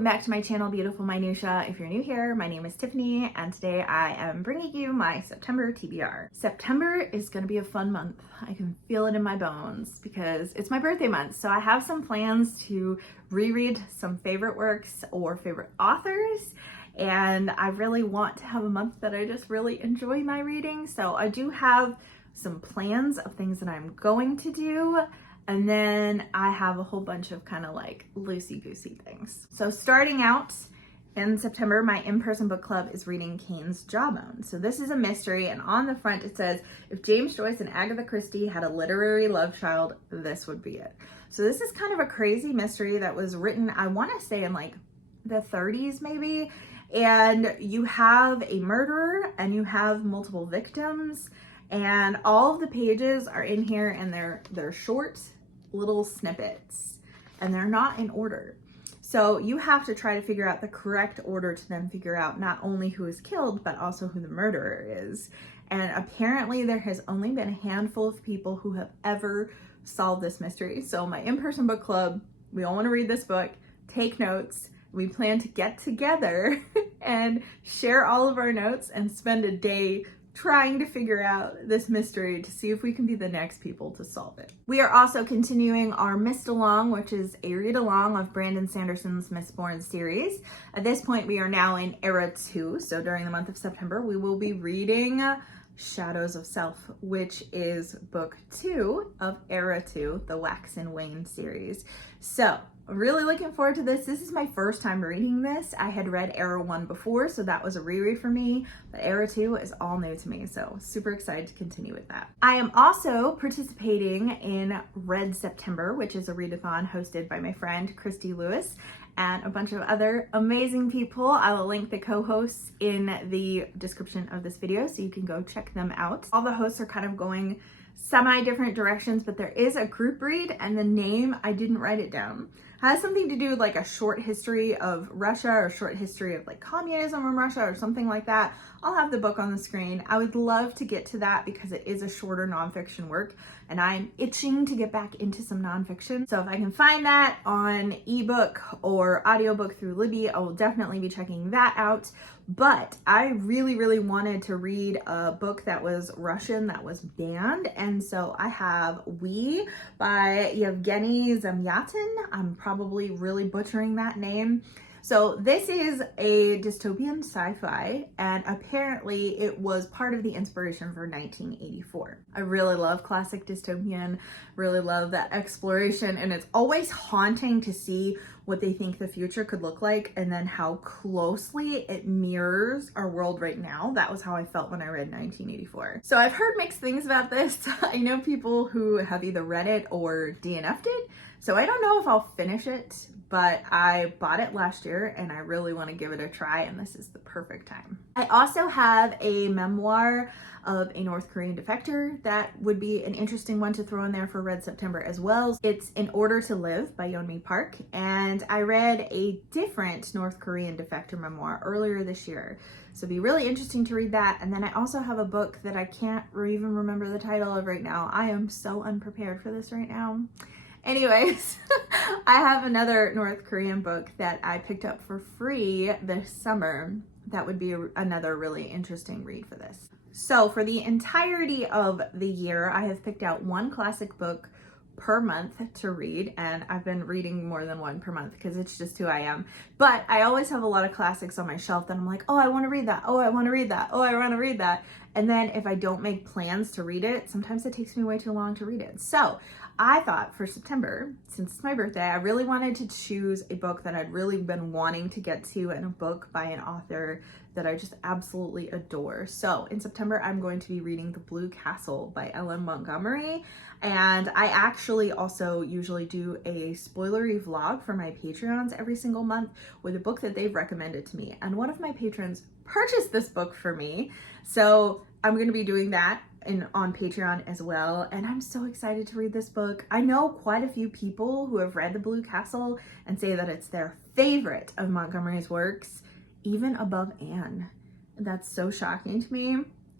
welcome back to my channel, Beautiful Minutia. If you're new here, my name is Tiffany, and today I am bringing you my September TBR. September is gonna be a fun month. I can feel it in my bones because it's my birthday month. So I have some plans to reread some favorite works or favorite authors, and I really want to have a month that I just really enjoy my reading. So I do have some plans of things that I'm going to do. And then I have a whole bunch of kind of like loosey-goosey things. So starting out in September, my in-person book club is reading Cain's Jawbone. So this is a mystery, and on the front it says, if James Joyce and Agatha Christie had a literary love child, this would be it. So this is kind of a crazy mystery that was written, I want to say in like the 30s maybe. And you have a murderer and you have multiple victims, and all of the pages are in here, and they're short little snippets, and they're not in order. So you have to try to figure out the correct order to then figure out not only who is killed, but also who the murderer is. And apparently there has only been a handful of people who have ever solved this mystery. So my in-person book club, we all want to read this book, take notes. We plan to get together and share all of our notes and spend a day trying to figure out this mystery to see if we can be the next people to solve it. We are also continuing our Readalong, which is a read-along of Brandon Sanderson's Mistborn series. At this point, we are now in Era 2, so during the month of September, we will be reading Shadows of Self, which is book 2 of Era 2, the Wax and Wane series. So, really looking forward to this. This is my first time reading this. I had read Era 1 before, so that was a reread for me, but Era 2 is all new to me, so super excited to continue with that. I am also participating in Read September, which is a readathon hosted by my friend Christy Lewis and a bunch of other amazing people. I will link the co-hosts in the description of this video so you can go check them out. All the hosts are kind of going semi-different directions, but there is a group read, and the name, I didn't write it down. It has something to do with like a short history of Russia or short history of like communism in Russia or something like that. I'll have the book on the screen. I would love to get to that because it is a shorter nonfiction work, and I'm itching to get back into some nonfiction. So if I can find that on ebook or audiobook through Libby, I will definitely be checking that out. But I really, really wanted to read a book that was Russian that was banned. And so I have We by Yevgeny Zamyatin. I'm probably really butchering that name. So this is a dystopian sci-fi, and apparently it was part of the inspiration for 1984. I really love classic dystopian, really love that exploration, and it's always haunting to see what they think the future could look like and then how closely it mirrors our world right now. That was how I felt when I read 1984. So I've heard mixed things about this. I know people who have either read it or DNF'd it, so I don't know if I'll finish it, but I bought it last year and I really want to give it a try, and this is the perfect time. I also have a memoir of a North Korean defector that would be an interesting one to throw in there for Read September as well. It's In Order to Live by Yeonmi Park, and I read a different North Korean defector memoir earlier this year. So it'd be really interesting to read that. And then I also have a book that I can't even remember the title of right now. I am so unprepared for this right now. Anyways, I have another North Korean book that I picked up for free this summer that would be another really interesting read for this. So for the entirety of the year, I have picked out one classic book per month to read, and I've been reading more than one per month because it's just who I am. But I always have a lot of classics on my shelf that I'm like, oh, I want to read that. Oh, I want to read that. Oh, I want to read that. And then if I don't make plans to read it, sometimes it takes me way too long to read it. So I thought for September, since it's my birthday, I really wanted to choose a book that I'd really been wanting to get to, and a book by an author that I just absolutely adore. So in September, I'm going to be reading The Blue Castle by Ellen Montgomery. And I actually also usually do a spoilery vlog for my Patreons every single month with a book that they've recommended to me. And one of my patrons purchased this book for me. So I'm going to be doing that on Patreon as well, and I'm so excited to read this book. I know quite a few people who have read The Blue Castle and say that it's their favorite of Montgomery's works, even above Anne. That's so shocking to me,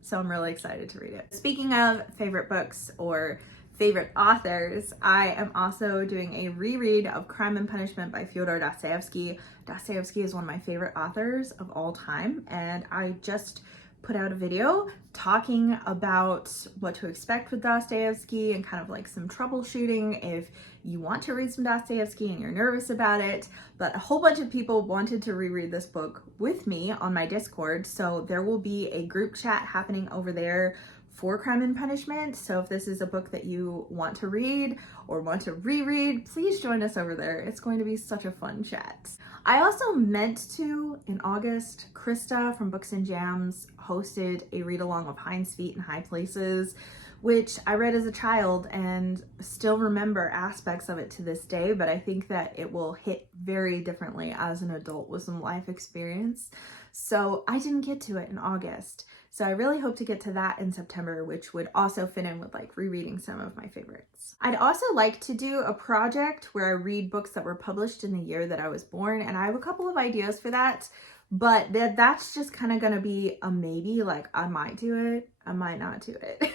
so I'm really excited to read it. Speaking of favorite books or favorite authors, I am also doing a reread of Crime and Punishment by Fyodor Dostoevsky. Dostoevsky is one of my favorite authors of all time, and I just put out a video talking about what to expect with Dostoevsky and kind of like some troubleshooting if you want to read some Dostoevsky and you're nervous about it. But a whole bunch of people wanted to reread this book with me on my Discord, so there will be a group chat happening over there for Crime and Punishment. So if this is a book that you want to read or want to reread, please join us over there. It's going to be such a fun chat. I also meant to, in August, Krista from Books and Jams hosted a read-along of Hind's Feet in High Places, which I read as a child and still remember aspects of it to this day, but I think that it will hit very differently as an adult with some life experience. So I didn't get to it in August. So I really hope to get to that in September, which would also fit in with like rereading some of my favorites. I'd also like to do a project where I read books that were published in the year that I was born, and I have a couple of ideas for that, but that's just kind of gonna be a maybe. Like, I might do it, I might not do it.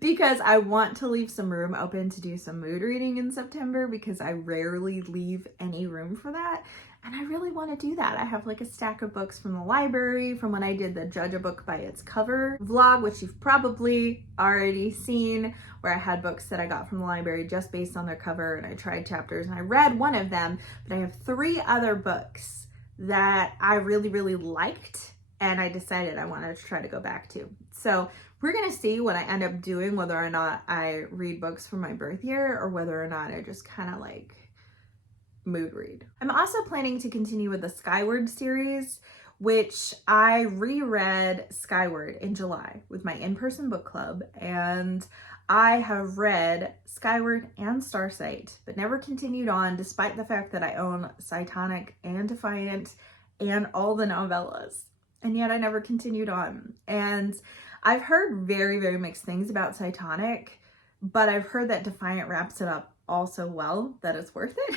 Because I want to leave some room open to do some mood reading in September, because I rarely leave any room for that. And I really want to do that. I have like a stack of books from the library from when I did the Judge a Book by Its Cover vlog, which you've probably already seen, where I had books that I got from the library just based on their cover, and I tried chapters and I read one of them, but I have 3 other books that I really, really liked and I decided I wanted to try to go back to. So we're gonna see what I end up doing, whether or not I read books from my birth year or whether or not I just kind of like mood read. I'm also planning to continue with the Skyward series, which I reread Skyward in July with my in-person book club, and I have read Skyward and Starsight, but never continued on, despite the fact that I own Cytonic and Defiant and all the novellas, and yet I never continued on. And I've heard very, very mixed things about Cytonic, but I've heard that Defiant wraps it up all so well that it's worth it.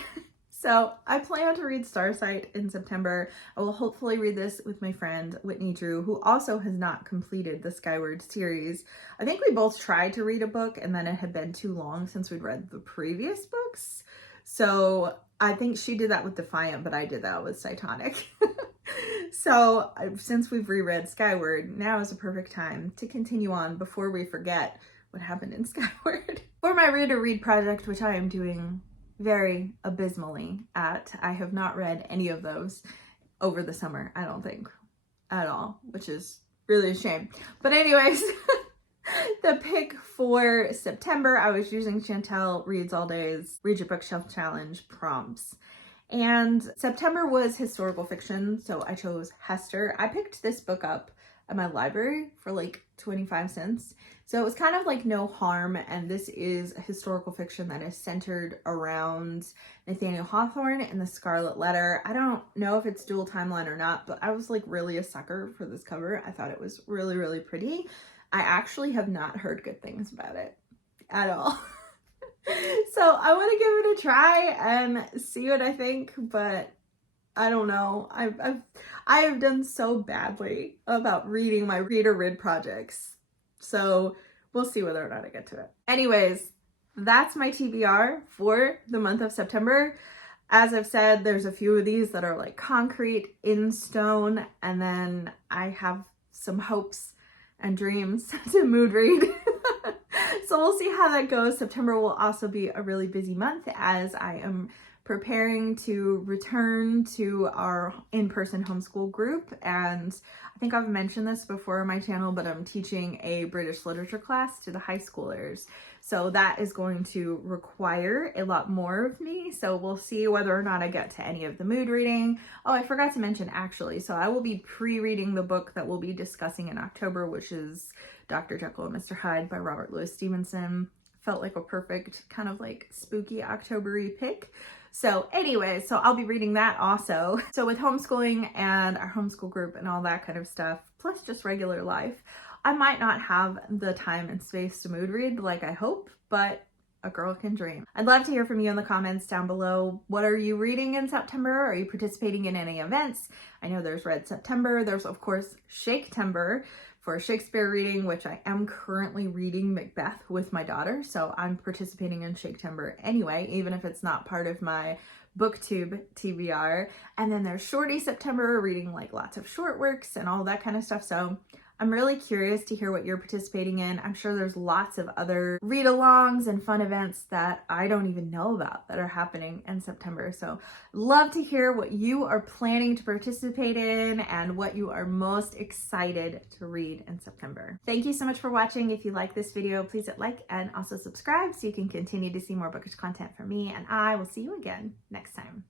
So I plan to read Starsight in September. I will hopefully read this with my friend Whitney Drew, who also has not completed the Skyward series. I think we both tried to read a book and then it had been too long since we'd read the previous books. So I think she did that with Defiant, but I did that with Cytonic. So since we've reread Skyward, now is a perfect time to continue on before we forget what happened in Skyward. For my read or read project, which I am doing very abysmally at, I have not read any of those over the summer, I don't think, at all, which is really a shame. But anyways, the pick for September, I was using Chantel Reads All Day's Read Your Bookshelf Challenge prompts. And September was historical fiction, so I chose Hester. I picked this book up at my library for like 25 cents. So it was kind of like no harm, and this is a historical fiction that is centered around Nathaniel Hawthorne and the Scarlet Letter. I don't know if it's dual timeline or not, but I was like really a sucker for this cover. I thought it was really, really pretty. I actually have not heard good things about it at all. So I want to give it a try and see what I think, but I don't know. I have done so badly about reading my read or read projects. So we'll see whether or not I get to it. Anyways, that's my TBR for the month of September. As I've said, there's a few of these that are like concrete, in stone, and then I have some hopes and dreams to mood read. So we'll see how that goes. September will also be a really busy month as I am preparing to return to our in-person homeschool group. And I think I've mentioned this before on my channel, but I'm teaching a British literature class to the high schoolers. So that is going to require a lot more of me. So we'll see whether or not I get to any of the mood reading. Oh, I forgot to mention actually. So I will be pre-reading the book that we'll be discussing in October, which is Dr. Jekyll and Mr. Hyde by Robert Louis Stevenson. Felt like a perfect kind of like spooky October-y pick. So anyway, so I'll be reading that also. So with homeschooling and our homeschool group and all that kind of stuff, plus just regular life, I might not have the time and space to mood read like I hope, but a girl can dream. I'd love to hear from you in the comments down below. What are you reading in September? Are you participating in any events? I know there's Red September. There's of course Shake-tember for Shakespeare reading, which I am currently reading Macbeth with my daughter. So I'm participating in Shakespeare anyway, even if it's not part of my BookTube TBR. And then there's Shorty September, reading like lots of short works and all that kind of stuff. So I'm really curious to hear what you're participating in. I'm sure there's lots of other read-alongs and fun events that I don't even know about that are happening in September. So love to hear what you are planning to participate in and what you are most excited to read in September. Thank you so much for watching. If you like this video, please hit like and also subscribe so you can continue to see more bookish content from me, and I will see you again next time.